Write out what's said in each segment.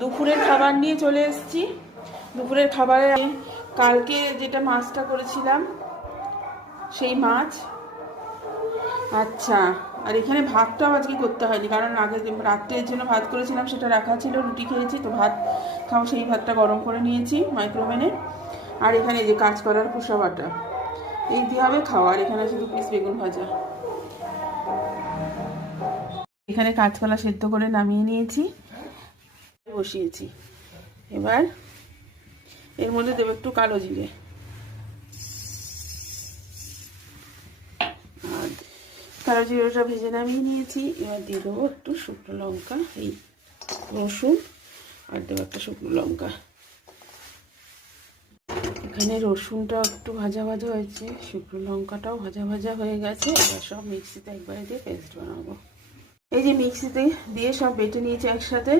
দুপুরের খাবার নিয়ে চলে এসেছি। দুপুরের খাবারে কালকে যেটা মাছটা করেছিলাম সেই মাছ। আচ্ছা, আর এখানে ভাতটাও আজকে করতে হয়নি, কারণ আগে রাত্রের জন্য ভাত করেছিলাম সেটা রাখা ছিল, রুটি খেয়েছি তো ভাত খাও, সেই ভাতটা গরম করে নিয়েছি মাইক্রোওভেনে। আর এখানে যে কাঁচকলার খোসা বাটা, এই দিয়ে হবে খাওয়া। আর এখানে শুধু পিস বেগুন ভাজা। এখানে কাঁচকলা সেদ্ধ করে নামিয়ে নিয়েছি, বসিয়েছি। এবার এর মধ্যে দেবো একটু কালো জিরে, আর কালো জিরেটা ভেজে নামিয়ে নিয়েছি। এবার দিয়ে দেবো একটু শুকনো লঙ্কা, এই রসুন, আর দেবো একটা শুকনো লঙ্কা। এখানে রসুনটা একটু ভাজা ভাজা হয়েছে, শুকনো লঙ্কাটাও ভাজা ভাজা হয়ে গেছে। এবার সব মিক্সিতে একবারে দিয়ে পেস্ট বানাবো। এই যে মিক্সিতে দিয়ে সব বেটে নিয়েছি একসাথে,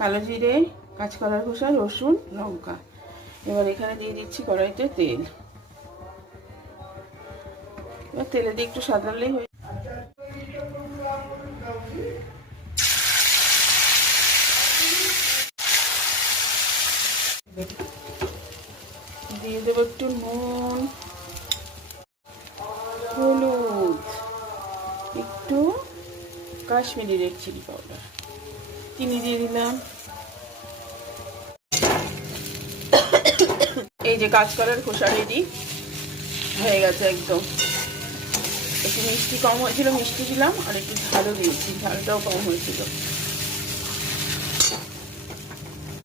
কালো জিরে, কাঁচকলার খোসা, রসুন, লঙ্কা। এবার এখানে দিয়ে দিচ্ছি কড়াইতে তেল। এবার তেলে দিয়ে একটু সাদালেই হয়ে দিয়ে দেবো একটু নুন, হলুদ, একটু কাশ্মীরি রেড চিলি পাউডার, চিনি দিয়ে দিলাম। এই যে কাঁচকলার খোসা রেডি হয়ে গেছে একদম। একটু মিষ্টি কম হয়েছিল, মিষ্টি দিলাম, আর একটু ঝালও দিয়েছি, ঝালটাও কম হয়েছিল।